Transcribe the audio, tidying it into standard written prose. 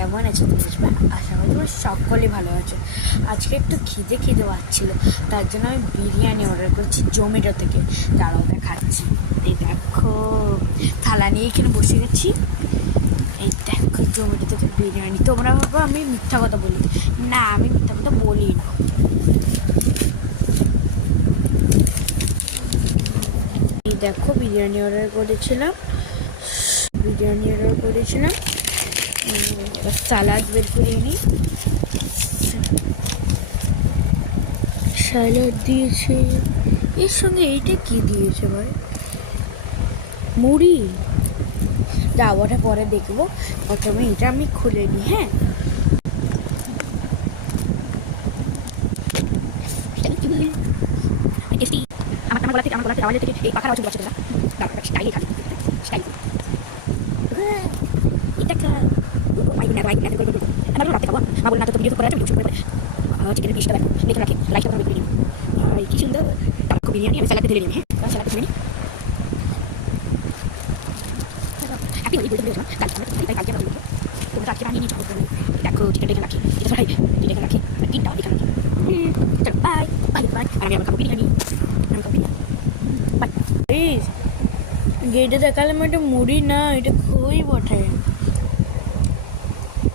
কেমন আছো তোমরা? আশা করি তোমরা সকলে ভালো আছো। আজকে একটু খিদে পাচ্ছিলো, তার জন্য আমি বিরিয়ানি অর্ডার করছি জোম্যাটো থেকে। তারাও খাচ্ছি। এই দেখো থালা নিয়ে এখানে বসে গেছি। এই দেখো জোম্যাটো থেকে বিরিয়ানি। তোমরা ভাবো আমি মিথ্যা কথা বলি, না আমি মিথ্যা কথা বলি না। এই দেখো বিরিয়ানি অর্ডার করেছিলাম, সালাদ বের করে নিই। স্যালাড দিয়েছে, এর সঙ্গে এইটা কি দিয়েছে ভাই? মুড়ি। দাওয়াটা পরে দেখবো, প্রথমে এটা আমি খুলে নিই। হ্যাঁ, আমার গলা থেকে আওয়াজ থেকে এই পাখার আওয়াজ পাচ্ছে। স্টাইলে খালি স্টাইল এটা আমার রাতে খাবো। মা বলে না তো ভিডিও করে আছে, ভিডিও করে চিকেনের পিসটা দেখো, দেখে রাখি লাইকটা করে দিই। কি সুন্দর টাকো বিরিয়ানি। আমি স্যালাডে ঢেলে নিই। হ্যাঁ, স্যালাডে ঢেলে নিই। হ্যাপি হলি বলতে বলছিলাম কালকে তোমরা আজকে বানিয়ে নিচ্ছ। দেখো চিকেন দেখে রাখি, এটা ফ্রাই দেখে রাখি, কিনটাও দেখে রাখি। চলো বাই বাই বাই। আর আমি খাবো বিরিয়ানি। বাই। গেটে দেখালাম এটা মুড়ি না, এটা খই বটে।